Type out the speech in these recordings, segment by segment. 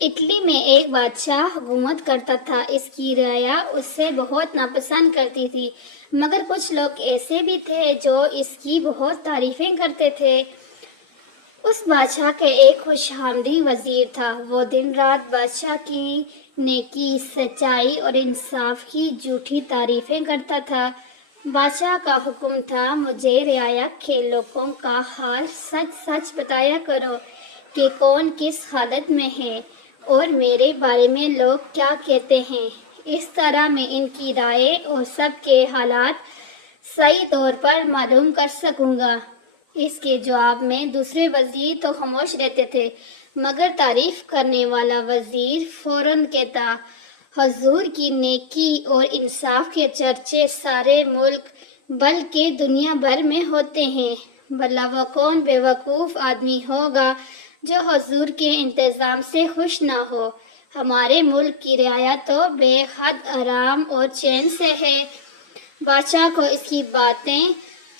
Italy میں ایک بادشاہ حکومت کرتا تھا۔ اس کی رعایا اسے بہت ناپسند کرتی تھی، مگر کچھ لوگ ایسے بھی تھے جو اس کی بہت تعریفیں کرتے تھے۔ اس بادشاہ کے ایک خوش آمدید وزیر تھا۔ وہ دن رات بادشاہ کی نیکی، سچائی اور انصاف کی جھوٹی تعریفیں کرتا تھا۔ بادشاہ کا حکم تھا، مجھے رعایا کے لوگوں کا حال سچ سچ بتایا کرو کہ کون کس حالت میں ہے اور میرے بارے میں لوگ کیا کہتے ہیں۔ اس طرح میں ان کی رائے اور سب کے حالات صحیح طور پر معلوم کر سکوں گا۔ اس کے جواب میں دوسرے وزیر تو خاموش رہتے تھے، مگر تعریف کرنے والا وزیر فوراً کہتا، حضور کی نیکی اور انصاف کے چرچے سارے ملک بلکہ دنیا بھر میں ہوتے ہیں۔ بھلا وہ کون بے وقوف آدمی ہوگا جو حضور کے انتظام سے خوش نہ ہو۔ ہمارے ملک کی رعایا تو بے حد آرام اور چین سے ہے۔ بادشاہ کو اس کی باتیں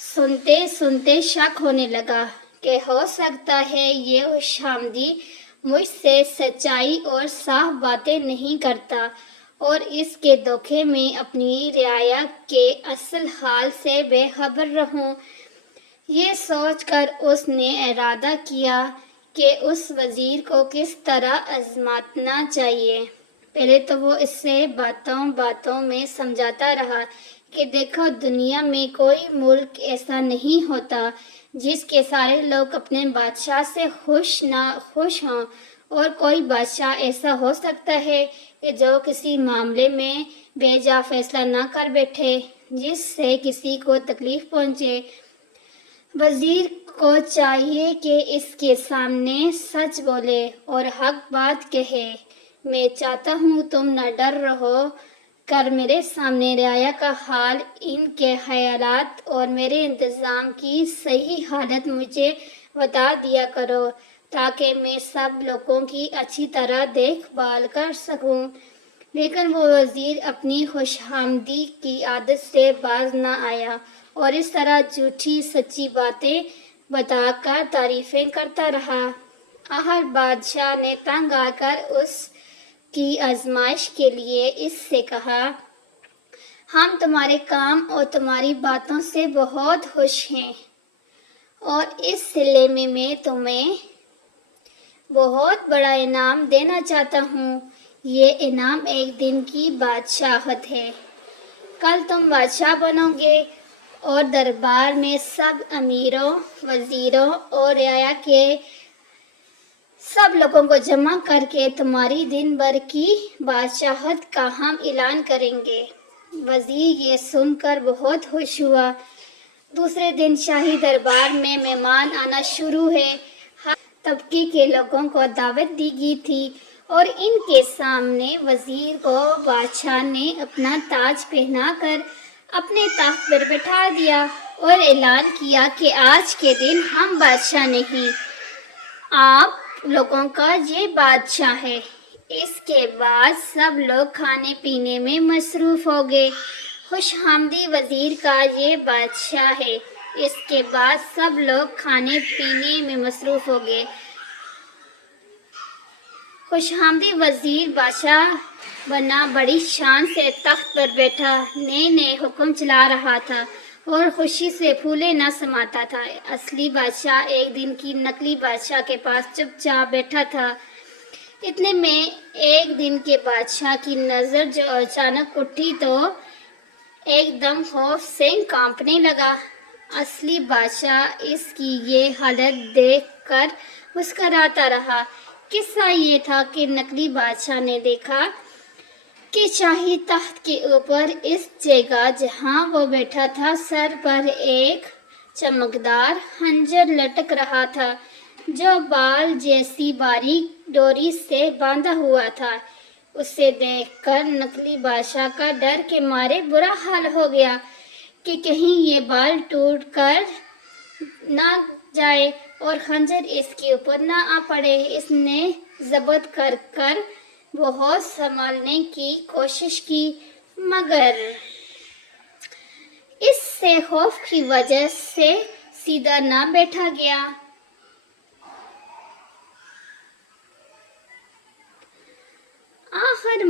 سنتے سنتے شک ہونے لگا کہ ہو سکتا ہے یہ خوش آمدید مجھ سے سچائی اور صاف باتیں نہیں کرتا اور اس کے دھوکے میں اپنی رعایا کے اصل حال سے بے خبر رہوں۔ یہ سوچ کر اس نے ارادہ کیا کہ اس وزیر کو کس طرح آزمانا چاہیے۔ پہلے تو وہ اسے باتوں باتوں میں سمجھاتا رہا کہ دیکھو، دنیا میں کوئی ملک ایسا نہیں ہوتا جس کے سارے لوگ اپنے بادشاہ سے خوش ہوں، اور کوئی بادشاہ ایسا ہو سکتا ہے کہ جو کسی معاملے میں بے جا فیصلہ نہ کر بیٹھے جس سے کسی کو تکلیف پہنچے۔ وزیر کو چاہیے کہ اس کے سامنے سچ بولے اور حق بات کہے۔ میں چاہتا ہوں تم نہ ڈر رہو کر میرے سامنے رعایا کا حال، ان کے خیالات اور میرے انتظام کی صحیح حالت مجھے بتا دیا کرو تاکہ میں سب لوگوں کی اچھی طرح دیکھ بھال کر سکوں۔ لیکن وہ وزیر اپنی خوش آمدید کی عادت سے باز نہ آیا اور اس طرح جھوٹی سچی باتیں بتا کر تعریفیں کرتا رہا۔ آخر بادشاہ نے تنگ آ کر اس کی آزمائش کے لیے اس سے کہا، ہم تمہارے کام اور تمہاری باتوں سے بہت خوش ہیں اور اس صلے میں تمہیں بہت بڑا انعام دینا چاہتا ہوں۔ یہ انعام ایک دن کی بادشاہت ہے۔ کل تم بادشاہ بنو گے اور دربار میں سب امیروں، وزیروں اور رعایا کے سب لوگوں کو جمع کر کے تمہاری دن بھر کی بادشاہت کا ہم اعلان کریں گے۔ وزیر یہ سن کر بہت خوش ہوا۔ دوسرے دن شاہی دربار میں مہمان آنا شروع ہوئے۔ ہر طبقے کے لوگوں کو دعوت دی گئی تھی اور ان کے سامنے وزیر کو بادشاہ نے اپنا تاج پہنا کر اپنے تخت پر بٹھا دیا اور اعلان کیا کہ آج کے دن ہم بادشاہ نہیں، آپ لوگوں کا یہ بادشاہ ہے۔ اس کے بعد سب لوگ کھانے پینے میں مصروف ہو گئے۔ خوش آمدید وزیر کا یہ بادشاہ ہے۔ اس کے بعد سب لوگ کھانے پینے میں مصروف ہو گئے۔ خوش آمدید وزیر بادشاہ بنا بڑی شان سے تخت پر بیٹھا نئے نئے حکم چلا رہا تھا اور خوشی سے پھولے نہ سماتا تھا۔ اصلی بادشاہ ایک دن کی نقلی بادشاہ کے پاس چپ چاپ بیٹھا تھا۔ اتنے میں ایک دن کے بادشاہ کی نظر جو اچانک اٹھی تو ایک دم خوف سے کانپنے لگا۔ اصلی بادشاہ اس کی یہ حالت دیکھ کر مسکراتا رہا۔ قصہ یہ تھا کہ نقلی بادشاہ نے دیکھا کہ شاہی تخت کے اوپر اس جگہ جہاں وہ بیٹھا تھا سر پر ایک چمکدار خنجر لٹک رہا تھا جو بال جیسی باریک ڈوری سے باندھا ہوا تھا۔ اسے دیکھ کر نقلی بادشاہ کا ڈر کے مارے برا حال ہو گیا کہ کہیں یہ بال ٹوٹ کر نہ جائے اور خنجر اس کے اوپر نہ آ پڑے۔ اس نے ضبط کر کر بہت سنبھالنے کی کوشش کی، مگر اس سے خوف کی وجہ سے سیدھا نہ بیٹھا گیا۔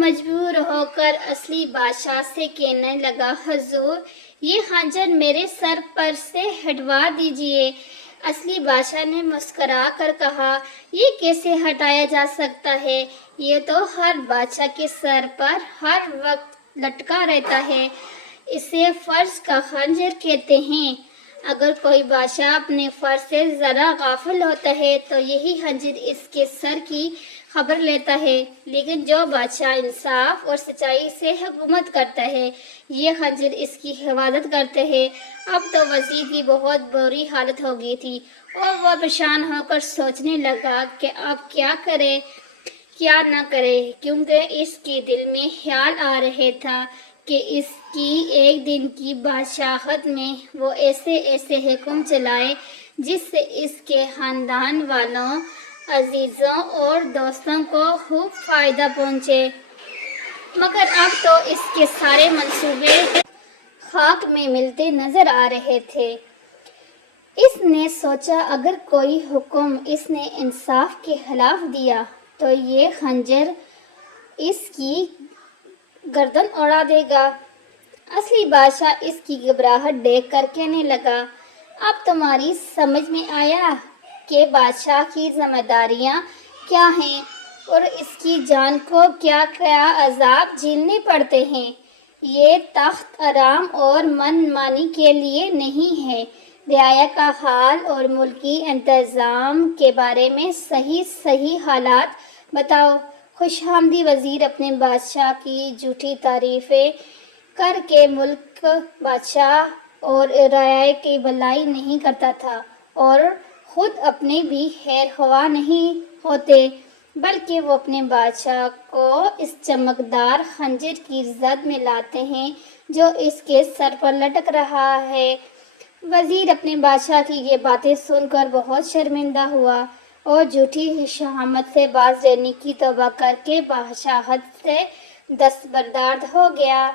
مجبور ہو کر اصلی بادشاہ سے کہنے لگا، حضور یہ خنجر میرے سر پر سے ہٹوا دیجئے۔ اصلی بادشاہ نے مسکرا کر کہا، یہ کیسے ہٹایا جا سکتا ہے؟ یہ تو ہر بادشاہ کے سر پر ہر وقت لٹکا رہتا ہے، اسے فرض کا خنجر کہتے ہیں۔ اگر کوئی بادشاہ اپنے فرض سے ذرا غافل ہوتا ہے تو یہی خنجر اس کے سر کی خبر لیتا ہے، لیکن جو بادشاہ انصاف اور سچائی سے حکومت کرتا ہے یہ خنجر اس کی حفاظت کرتے ہیں۔ اب تو وزیر کی بہت بری حالت ہو گئی تھی اور وہ پریشان ہو کر سوچنے لگا کہ اب کیا کرے کیا نہ کرے، کیونکہ اس کے دل میں خیال آ رہا تھا کہ اس کی ایک دن کی بادشاہت میں وہ ایسے حکم چلائے جس سے اس کے خاندان والوں، عزیزوں اور دوستوں کو خوب فائدہ پہنچے۔ مگر اب تو اس کے سارے منصوبے خاک میں ملتے نظر آ رہے تھے۔ اس نے سوچا اگر کوئی حکم اس نے انصاف کے خلاف دیا تو یہ خنجر اس کی گردن اڑا دے گا۔ اصلی بادشاہ اس کی گھبراہٹ دیکھ کر کہنے لگا، اب تمہاری سمجھ میں آیا کہ بادشاہ کی ذمہ داریاں کیا ہیں اور اس کی جان کو کیا کیا عذاب جھیلنے پڑتے ہیں۔ یہ تخت آرام اور من مانی کے لیے نہیں ہے، رعایا کا حال اور ملکی انتظام کے بارے میں صحیح حالات بتاؤ۔ خوش آمدید وزیر اپنے بادشاہ کی جھوٹی تعریفیں کر کے ملک، بادشاہ اور رعایا کی بھلائی نہیں کرتا تھا اور خود اپنے بھی خیر خواہ نہیں ہوتے، بلکہ وہ اپنے بادشاہ کو اس چمکدار خنجر کی زد میں لاتے ہیں جو اس کے سر پر لٹک رہا ہے۔ وزیر اپنے بادشاہ کی یہ باتیں سن کر بہت شرمندہ ہوا اور جھوٹی شہامت سے باز رہنے کی توبہ کر کے بادشاہت سے دستبردار ہو گیا۔